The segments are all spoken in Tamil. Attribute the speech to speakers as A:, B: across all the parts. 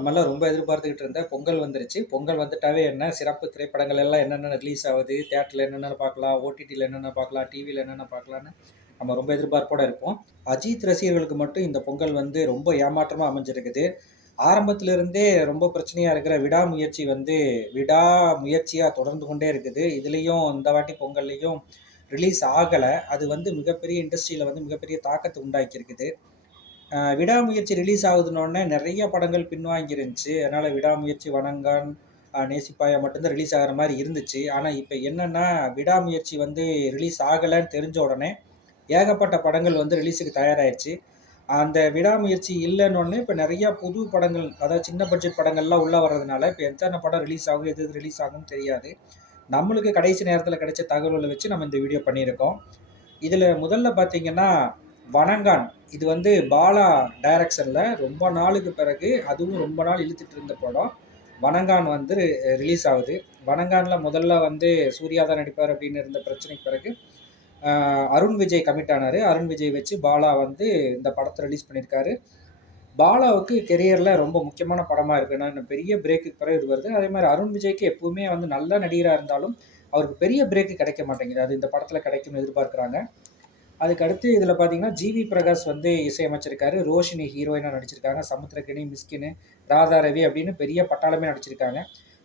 A: நம்மெல்லாம் ரொம்ப எதிர்பார்த்துக்கிட்டு இருந்த பொங்கல் வந்துருச்சு. பொங்கல் வந்துட்டாவே என்ன சிறப்பு திரைப்படங்கள் எல்லாம் என்னென்ன ரிலீஸ் ஆகுது தேட்டரில் என்னென்ன பார்க்கலாம், ஓடிடியில் என்னென்ன பார்க்கலாம், டிவியில் என்னென்ன பார்க்கலான்னு நம்ம ரொம்ப எதிர்பார்ப்போட இருப்போம். அஜித் ரசிகர்களுக்கு மட்டும் இந்த பொங்கல் வந்து ரொம்ப ஏமாற்றமாக அமைஞ்சிருக்குது. ஆரம்பத்திலிருந்தே ரொம்ப பிரச்சனையாக இருக்கிற விடாமுயற்சி வந்து விடா முயற்சியாக தொடர்ந்து கொண்டே இருக்குது. இதுலேயும் இந்த வாட்டி பொங்கல்லையும் ரிலீஸ் ஆகலை அது வந்து மிகப்பெரிய இண்டஸ்ட்ரியில் வந்து மிகப்பெரிய தாக்கத்தை உண்டாக்கியிருக்குது. விடாமுயற்சி ரிலீஸ் ஆகுதுன்னொடனே நிறைய படங்கள் பின்வாங்கி இருந்துச்சு. அதனால விடாமுயற்சி, வணங்கான், நேசிப்பாயா மட்டும்தான் ரிலீஸ் ஆகிற மாதிரி இருந்துச்சு. ஆனால் இப்போ என்னென்னா விடாமுயற்சி வந்து ரிலீஸ் ஆகலைன்னு தெரிஞ்ச உடனே, ஏகப்பட்ட படங்கள் வந்து ரிலீஸுக்கு தயாராயிருச்சு. அந்த விடாமுயற்சி இல்லன்னோனே, இப்போ நிறையா புது படங்கள், அதாவது சின்ன பட்ஜெட் படங்கள்லாம் உள்ளே வர்றதுனால, இப்போ எத்தனை படம் ரிலீஸ் ஆகும், எது எது ரிலீஸ் ஆகும்னு தெரியாது. நம்மளுக்கு கடைசி நேரத்தில் கிடைச்ச தகவல்களை வச்சு நம்ம இந்த வீடியோ பண்ணியிருக்கோம். இதில் முதல்ல பார்த்தீங்கன்னா, வணங்கான். இது வந்து பாலா டைரக்ஷனில் ரொம்ப நாளுக்கு பிறகு, அதுவும் ரொம்ப நாள் இழுத்துட்டு இருந்த படம். வணங்கான் வந்து ரிலீஸ் ஆகுது. வனங்கானில் முதல்ல வந்து சூர்யா தான் நடிப்பார் அப்படின்னு இருந்த பிரச்சனைக்கு பிறகு, அருண் விஜய் கமிட் ஆனார் அருண் விஜய் வச்சு பாலா வந்து இந்த படத்தை ரிலீஸ் பண்ணியிருக்காரு. பாலாவுக்கு கெரியரில் ரொம்ப முக்கியமான படமாக இருக்குன்னா பெரிய பிரேக்குக்கு பிறகு இது வருது. அதே மாதிரி அருண் விஜய்க்கு எப்பவுமே வந்து நல்ல நடிகராக இருந்தாலும், அவருக்கு பெரிய பிரேக்கு கிடைக்க மாட்டேங்குது. அது இந்த படத்தில் கிடைக்கும்னு எதிர்பார்க்குறாங்க. அதுக்கு அடுத்து பார்த்தீங்கன்னா, ஜிவி பிரகாஷ் வந்து இசையமைச்சிருக்காரு. ரோஷினி ஹீரோயினாக நடிச்சிருக்காங்க. சமுத்திரக்கிணி மிஸ்கினு, ராதா ரவி அப்படின்னு பெரிய பட்டாளமே நடிச்சிருக்காங்க.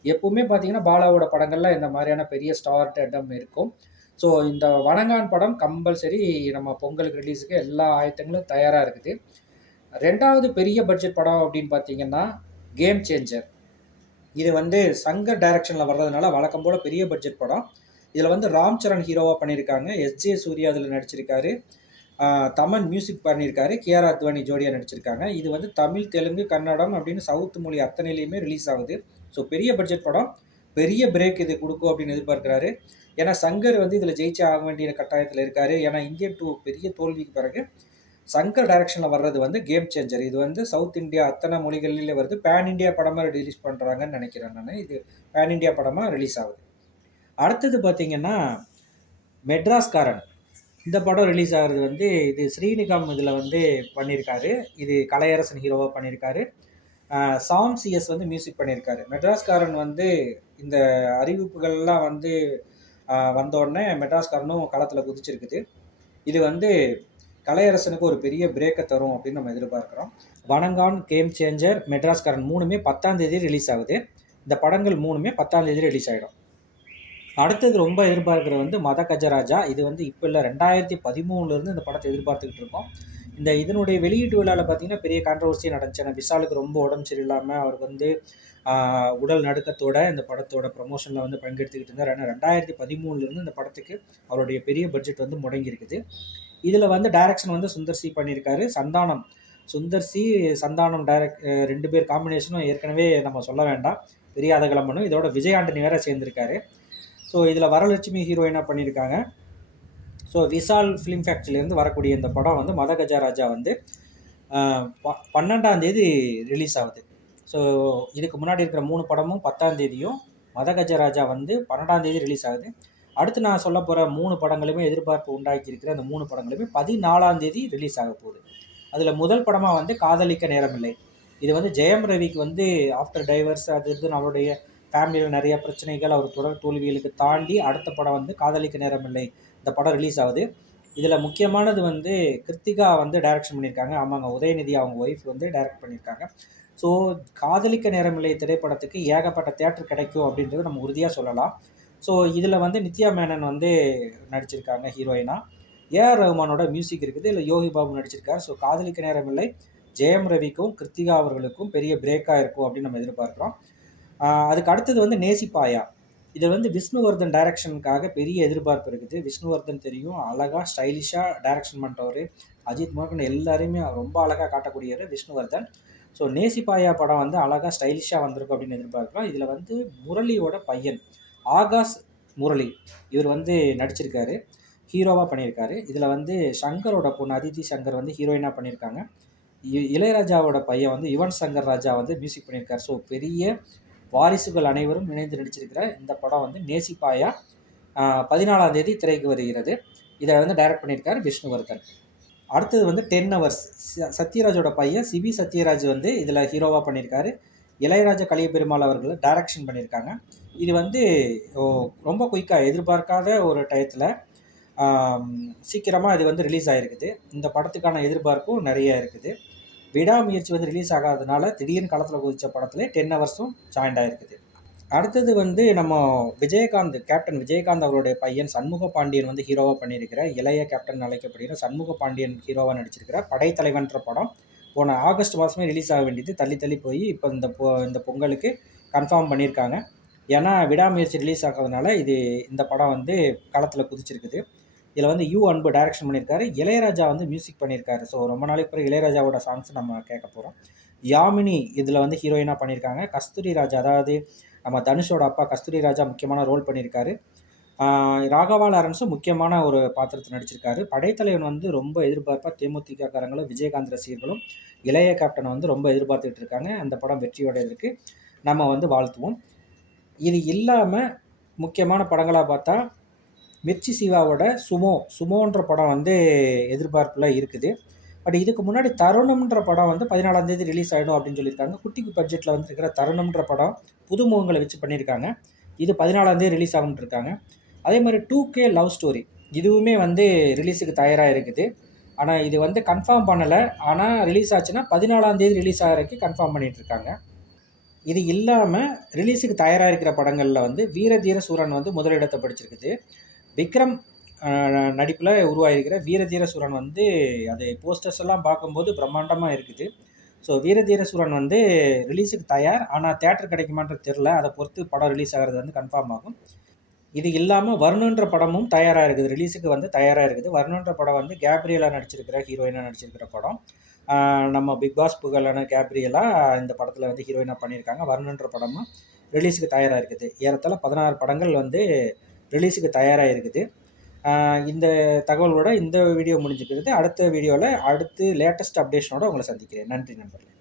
A: எப்பவுமே பார்த்தீங்கன்னா, பாலாவோட படங்கள்லாம் இந்த மாதிரியான பெரிய ஸ்டார் இடம் இருக்கும். ஸோ இந்த வணங்கான் படம் கம்பல்சரி நம்ம பொங்கலுக்கு ரிலீஸுக்கு எல்லா ஆயத்தங்களும் தயாராக இருக்குது. ரெண்டாவது பெரிய பட்ஜெட் படம் அப்படின்னு பார்த்தீங்கன்னா, கேம் சேஞ்சர். இது வந்து சங்கர் டைரக்ஷனில் வர்றதுனால வழக்கம் போல் பெரிய பட்ஜெட் படம். இதில் வந்து ராம் சரண் ஹீரோவாக பண்ணியிருக்காங்க. S J. சூர்யா அதில் நடிச்சிருக்காரு. தமன் மியூசிக் பண்ணியிருக்காரு. கே.ஆர். அத்வானி ஜோடியா நடிச்சிருக்காங்க. இது வந்து தமிழ், தெலுங்கு, கன்னடம் அப்படின்னு சவுத் மொழி அத்தனையிலையுமே ரிலீஸ் ஆகுது. ஸோ பெரிய பட்ஜெட் படம். பெரிய பிரேக் இது கொடுக்கும் அப்படின்னு எதிர்பார்க்குறாரு ஏன்னா சங்கர் வந்து இதில் ஜெயிச்சே ஆக வேண்டிய கட்டாயத்தில் இருக்காரு. ஏன்னா இந்தியன் டூ பெரிய தோல்விக்கு பிறகு, சங்கர் டைரக்ஷனில் வர்றது வந்து கேம் சேஞ்சர். இது வந்து சவுத் இந்தியா அத்தனை மொழிகள்லயும் வருது. பேன் இண்டியா படமாக ரிலீஸ் பண்ணுறாங்கன்னு நினைக்கிறேன் நான் இது பேன் இண்டியா படமாக ரிலீஸ் ஆகுது. அடுத்தது பார்த்தீங்கன்னா, மெட்ராஸ்காரன். இந்த படம் ரிலீஸ் ஆகிறது வந்து இது ஸ்ரீநிகாம் இதில் வந்து பண்ணியிருக்காரு. இது கலையரசன் ஹீரோவாக பண்ணியிருக்காரு. Sam C S. வந்து மியூசிக் பண்ணியிருக்காரு. மெட்ராஸ்காரன் வந்து இந்த அறிவிப்புகள்லாம் வந்து வந்தோடனே மெட்ராஸ்காரனும் களத்தில் குதிச்சிருக்குது. இது வந்து கலையரசனுக்கு ஒரு பெரிய பிரேக்கை தரும் அப்படின்னு நம்ம எதிர்பார்க்குறோம் வணங்கான், கேம் சேஞ்சர், மெட்ராஸ்காரன் 3மே 10ஆம் தேதி ரிலீஸ் ஆகுது. இந்த படங்கள் 3மே 10ஆம் தேதி ரிலீஸ் ஆகிடும் அடுத்தது ரொம்ப எதிர்பார்க்குறது வந்து மத கஜராஜா. இது வந்து இப்போ இல்லை ரெண்டாயிரத்தி பதிமூணுலேருந்து இந்த படத்தை எதிர்பார்த்துக்கிட்டு இருக்கோம். இந்த இதனுடைய வெளியீட்டு விழாவில் பார்த்தீங்கன்னா, பெரிய கான்ட்ரோவர்சி நடந்துச்சு. விஷாலுக்கு ரொம்ப உடம்பு சரியில்லாமல் அவருக்கு வந்து உடல் நடுக்கத்தோட இந்த படத்தோட ப்ரொமோஷனில் வந்து பங்கெடுத்துக்கிட்டு இருந்தார் ஆனா 2013ல இருந்து இந்த படத்துக்கு அவருடைய பெரிய பட்ஜெட் வந்து முடங்கியிருக்குது இதில் வந்து டைரக்ஷன் வந்து சுந்தர் சி பண்ணியிருக்காரு. சந்தானம் சுந்தர் சி, சந்தானம் டைரக்ட் ரெண்டு பேர் காம்பினேஷனும் ஏற்கனவே நம்ம சொல்ல வேண்டாம். பெரிய அதகலமனு. இதோட விஜய் ஆண்டனி வேற சேர்ந்திருக்காரு. ஸோ இதில் வரலட்சுமி ஹீரோயினா பண்ணியிருக்காங்க. ஸோ விஷால் ஃபிலிம் ஃபேக்ட்ரிலேருந்து வரக்கூடிய இந்த படம் வந்து மத கஜராஜா வந்து அ ப 12ஆம் தேதி ரிலீஸ் ஆகுது. ஸோ இதுக்கு முன்னாடி இருக்கிற மூணு படமும் 10ஆம் தேதியும், மத கஜராஜா வந்து 12ஆம் தேதி ரிலீஸ் ஆகுது. அடுத்து நான் சொல்லப் போகிற மூணு படங்களுமே எதிர்பார்ப்பு உண்டாக்கி இருக்கிற அந்த மூணு படங்களுமே 14ஆம் தேதி ரிலீஸ் ஆகப் போகுது. அதில் முதல் படமாக வந்து காதலிக்க நேரமில்லை. இது வந்து ஜெயம் ரவிக்கு வந்து ஆஃப்டர் டைவர்ஸ் அது இது நம்மளுடைய ஃபேமிலியில் நிறைய பிரச்சனைகள், அவர் தொடர் தோல்விகளுக்கு தாண்டி அடுத்த படம் வந்து காதலிக்க நேரமில்லை. இந்த படம் ரிலீஸ் ஆகுது. இதில் முக்கியமானது வந்து கிருத்திகா வந்து டைரக்ஷன் பண்ணியிருக்காங்க. ஆமாங்க உதயநிதி அவங்க ஒய்ஃப் வந்து டைரக்ட் பண்ணியிருக்காங்க. ஸோ காதலிக்க நேரமில்லை திரைப்படத்துக்கு ஏகப்பட்ட தியேட்டர் கிடைக்கும் அப்படின்றத நம்ம உறுதியாக சொல்லலாம். ஸோ இதில் வந்து நித்யா மேனன் வந்து நடிச்சிருக்காங்க ஹீரோயினாக ஏ.ஆர். ரஹ்மானோட மியூசிக் இருக்குது. இல்லை யோகி பாபு நடிச்சிருக்காரு. ஸோ காதலிக்க நேரமில்லை ஜெயம் ரவிக்கும், கிருத்திகா அவர்களுக்கும் பெரிய பிரேக்காக இருக்கும் அப்படின்னு நம்ம எதிர்பார்க்குறோம் அதுக்கு அடுத்தது வந்து நேசிப்பாயா. இது வந்து விஷ்ணுவர்தன் டைரக்ஷனுக்காக பெரிய எதிர்பார்ப்பு இருக்குது. விஷ்ணுவர்தன் தெரியும். அழகா ஸ்டைலிஷா டைரக்ஷன் பண்ணுறவர் அஜித் மோகன் எல்லாருமே ரொம்ப அழகாக காட்டக்கூடியவர் விஷ்ணுவர்தன். ஸோ நேசிப்பாயா படம் வந்து அழகாக ஸ்டைலிஷாக வந்திருக்கும் அப்படின்னு எதிர்பார்க்கிறோம். இதில் வந்து முரளியோட பையன் ஆகாஷ் முரளி. இவர் வந்து நடிச்சிருக்காரு. ஹீரோவாக பண்ணியிருக்காரு. இதில் வந்து சங்கரோட பொண்ணு அதித்தி சங்கர் வந்து ஹீரோயினாக பண்ணியிருக்காங்க. இ இளையராஜாவோட பையன் வந்து யுவன் சங்கர் ராஜா வந்து மியூசிக் பண்ணியிருக்காரு. ஸோ பெரிய வாரிசுகள் அனைவரும் இணைந்து நடிச்சிருக்கிற இந்த படம் வந்து நேசிப்பாயா பதினாலாம் தேதி திரைக்கு வருகிறது. இதை வந்து டைரக்ட் பண்ணியிருக்கார் விஷ்ணுவர்தன். அடுத்தது வந்து 10 ஹவர்ஸ் சத்யராஜோட பையன் சிபி சத்யராஜ் வந்து இதில் ஹீரோவாக பண்ணியிருக்காரு. இளையராஜா கலியபெருமாள் அவர்கள் டைரக்ஷன் பண்ணியிருக்காங்க இது வந்து ஓ ரொம்ப குயிக்காக எதிர்பார்க்காத ஒரு டயத்தில் சீக்கிரமாக இது வந்து ரிலீஸ் ஆகிருக்குது இந்த படத்துக்கான எதிர்பார்ப்பும் நிறைய இருக்குது விடாமுயற்சி வந்து ரிலீஸ் ஆகாதனால திடீர்னு களத்தில் குதித்த படத்துல டென் ஹவர்ஸும் ஜாயின்ட் ஆகிருக்குது அடுத்தது வந்து நம்ம விஜயகாந்த் கேப்டன் விஜயகாந்த் அவருடைய பையன் சண்முக பாண்டியன் வந்து ஹீரோவாக பண்ணியிருக்கிற இளைய கேப்டன் அழைக்கப்படுகிற சண்முக பாண்டியன் ஹீரோவாக நடிச்சிருக்கிற படைத்தலைவன்ற படம். போன ஆகஸ்ட் மாதமே ரிலீஸ் ஆக வேண்டியது. தள்ளி தள்ளி போய் இப்போ இந்த பொ இந்த பொங்கலுக்கு கன்ஃபார்ம் பண்ணியிருக்காங்க. ஏன்னா விடாமுயற்சி ரிலீஸ் ஆகிறதுனால இது இந்த படம் வந்து களத்தில் குதிச்சிருக்குது. இதில் வந்து யூ அன்பு டைரக்ஷன் பண்ணியிருக்காரு. இளையராஜா வந்து மியூசிக் பண்ணியிருக்காரு. ஸோ ரொம்ப நாளைக்கு பிறகு இளையராஜாவோட சாங்ஸ் நம்ம கேட்க போகிறோம் யாமினி இதில் வந்து ஹீரோயினாக பண்ணியிருக்காங்க. கஸ்தூரி ராஜா அதாவது நம்ம தனுஷோட அப்பா கஸ்தூரி ராஜா முக்கியமான ரோல் பண்ணியிருக்காரு. ராகவா லாரன்ஸும் முக்கியமான ஒரு பாத்திரத்தை நடிச்சிருக்காரு. படைத்தலைவன் வந்து ரொம்ப எதிர்பார்ப்பாக தேமுதிகக்காரங்களும் விஜயகாந்த் ரசிகர்களும் இளைய கேப்டனை வந்து ரொம்ப எதிர்பார்த்துக்கிட்டு இருக்காங்க. அந்த படம் வெற்றியடைறதுக்கு நம்ம வந்து வாழ்த்துவோம். இது இல்லாமல் முக்கியமான படங்களாக பார்த்தா மிர்ச்சி சிவாவோட சுமோ சுமோன்ற படம் வந்து எதிர்பார்ப்பில் இருக்குது. பட் இதுக்கு முன்னாடி தருணம்ன்ற படம் வந்து பதினாலாம் தேதி ரிலீஸ் ஆகிடும் அப்படின்னு சொல்லியிருக்காங்க. குட்டிக்கு பட்ஜெட்டில் வந்து இருக்கிற தருணம்ன்ற படம் புது முகங்களை வச்சு பண்ணியிருக்காங்க. இது பதினாலாம் தேதி ரிலீஸ் ஆகும்னு இருக்காங்க. அதே மாதிரி டூ கே லவ் ஸ்டோரி இதுவுமே வந்து ரிலீஸுக்கு தயாராக இருக்குது. ஆனால் இது வந்து கன்ஃபார்ம் பண்ணலை. ஆனால் ரிலீஸ் ஆச்சுன்னா பதினாலாம் தேதி ரிலீஸ் ஆகிறதுக்கு கன்ஃபார்ம் பண்ணிகிட்டு இருக்காங்க. இது இல்லாமல் ரிலீஸுக்கு தயாராக இருக்கிற படங்களில் வந்து வீரதீர சூரன் வந்து முதலிடத்தை படிச்சிருக்குது. விக்ரம் நடிப்பில் உருவாகிருக்கிற வீரதீர சூரன் வந்து அது போஸ்டர்ஸ் எல்லாம் பார்க்கும்போது பிரம்மாண்டமாக இருக்குது. ஸோ வீரதீர சூரன் வந்து ரிலீஸுக்கு தயார். ஆனால் தேட்டர் கிடைக்குமான்றது தெரில அதை பொறுத்து படம் ரிலீஸ் ஆகிறது வந்து கன்ஃபார்ம் ஆகும். இது இல்லாமல் வருணுன்ற படமும் தயாராக இருக்குது. ரிலீஸுக்கு வந்து தயாராக இருக்குது. வருணுன்ற படம் வந்து கேப்ரியலாக நடிச்சிருக்கிற ஹீரோயினாக நடிச்சிருக்கிற படம். நம்ம பிக் பாஸ் புகழான கேப்ரியலா இந்த படத்தில் வந்து ஹீரோயினாக பண்ணியிருக்காங்க. வருணுன்ற படமும் ரிலீஸுக்கு தயாராக இருக்குது. ஏறத்தாழ பதினாறு படங்கள் வந்து ரிலீஸுக்கு தயாராக இருக்குது இந்த தகவலோட இந்த வீடியோ முடிஞ்சுக்கிறது அடுத்த வீடியோவில் அடுத்து லேட்டஸ்ட் அப்டேஷனோட உங்களை சந்திக்கிறேன். நன்றி நண்பர்களே.